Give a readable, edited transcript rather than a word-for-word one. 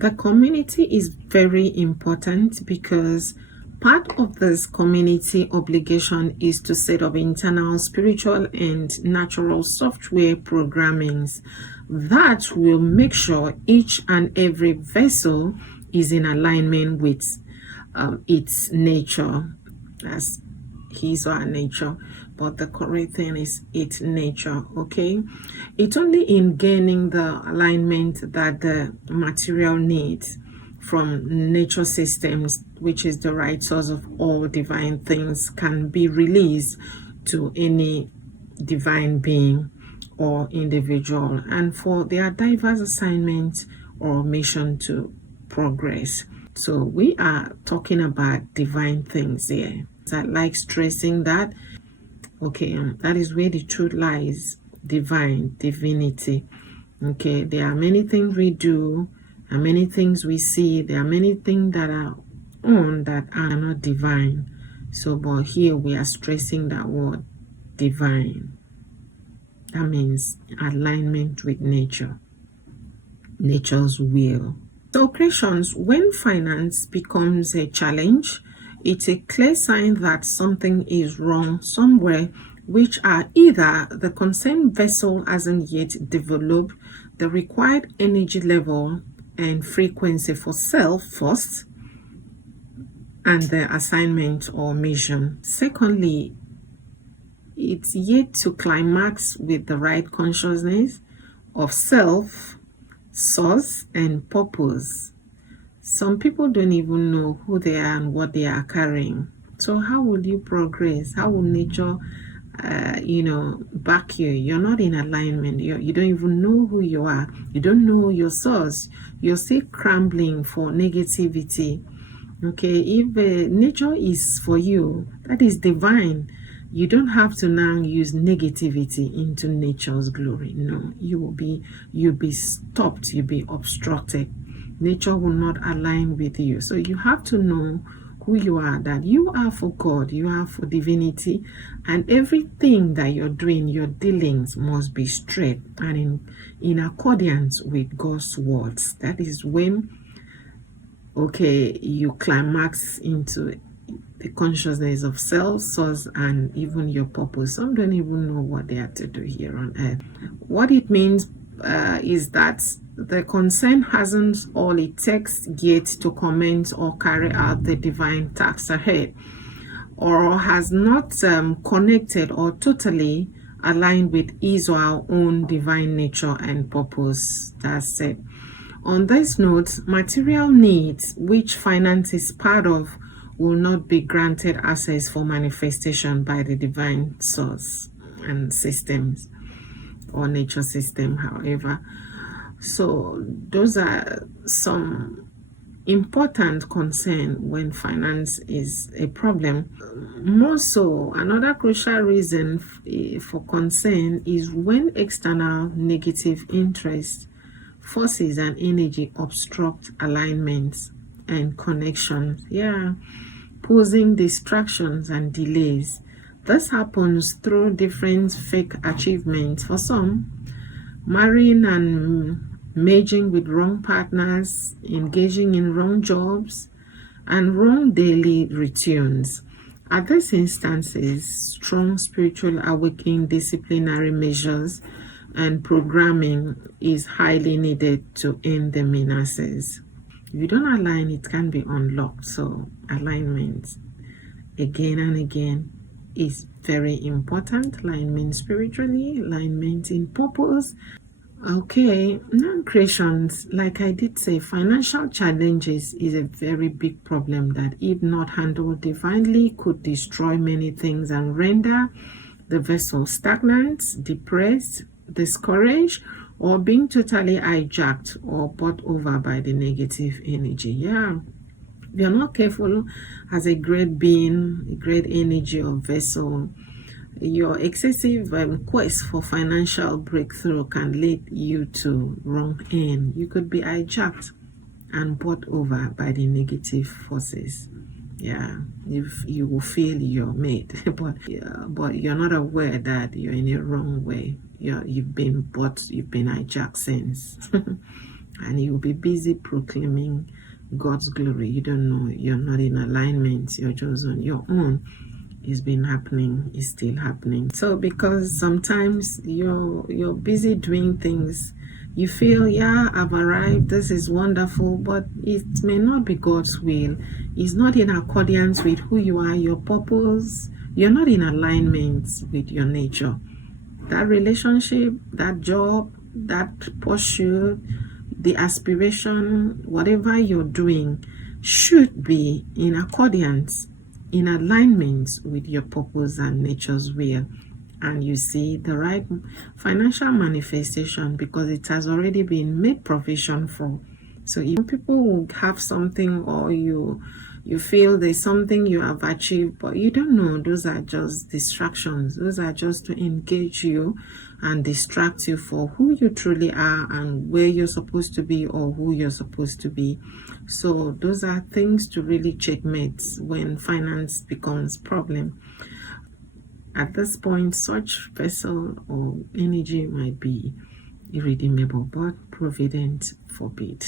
The community is very important because part of this community obligation is to set up internal spiritual and natural software programmings that will make sure each and every vessel is in alignment with its nature, as his or her nature, but the correct thing is its nature. Okay, it's only in gaining the alignment that the material needs from nature systems, which is the right source of all divine things, can be released to any divine being or individual, and for their diverse assignments or mission to progress. So we are talking about divine things here. I like stressing that. Okay, that is where the truth lies. Divine, divinity. Okay, there are many things we do and many things we see. There are many things that are on that are not divine. So, but here we are stressing that word, divine. That means alignment with nature, nature's will. So creations, when finance becomes a challenge, it's a clear sign that something is wrong somewhere, which are either the concerned vessel hasn't yet developed the required energy level and frequency for self first, and the assignment or mission. Secondly, it's yet to climax with the right consciousness of self, source, and purpose. Some people don't even know who they are and what they are carrying. So how will you progress? How will nature, back you? You're not in alignment. You don't even know who you are. You don't know your source. You're still crumbling for negativity. Okay, if nature is for you, that is divine. You don't have to now use negativity into nature's glory. No, you'll be stopped. You'll be obstructed. Nature will not align with you. So you have to know who you are, that you are for God, you are for divinity, and everything that you're doing, your dealings must be straight and in accordance with God's words. That is when, okay, you climax into the consciousness of self, source, and even your purpose. Some don't even know what they are to do here on earth. What it means is that the concern hasn't all it takes yet to comment or carry out the divine tasks ahead, or has not connected or totally aligned with his or our own divine nature and purpose. That's it. On this note, material needs, which finance is part of, will not be granted access for manifestation by the divine source and systems or nature system, however. So those are some important concern when finance is a problem. More so, another crucial reason for concern is when external negative interest, forces, and energy obstruct alignments and connections, posing distractions and delays. This happens through different fake achievements for some, marrying and merging with wrong partners, engaging in wrong jobs, and wrong daily routines. At these instances, strong spiritual awakening, disciplinary measures, and programming is highly needed to end the menaces. If you don't align, it can be unlocked. So alignment, again and again, is very important. Alignment spiritually, alignment in purpose. Okay, non-creations, like I did say, financial challenges is a very big problem that, if not handled divinely, could destroy many things and render the vessel stagnant, depressed, discouraged, or being totally hijacked or bought over by the negative energy. If you're not careful as a great being, a great energy or vessel, your excessive quest for financial breakthrough can lead you to wrong end. You could be hijacked and bought over by the negative forces. If you will feel you're made, but you're not aware that you're in a wrong way. You've been bought, you've been hijacked since. and you'll be busy proclaiming God's glory. You don't know, you're not in alignment, you're just on your own. It's been happening, it's still happening. So because sometimes you're busy doing things, you feel, yeah, I've arrived, this is wonderful, but it may not be God's will. It's not in accordance with who you are, your purpose. You're not in alignment with your nature. That relationship, that job, that pursuit, the aspiration, whatever you're doing should be in accordance, in alignment with your purpose and nature's will. And you see the right financial manifestation because it has already been made provision for. So if people will have something, or you feel there's something you have achieved, but you don't know, those are just distractions. Those are just to engage you and distract you for who you truly are and where you're supposed to be, or who you're supposed to be. So those are things to really checkmate when finance becomes problem. At this point, such vessel or energy might be irredeemable, but providence forbid.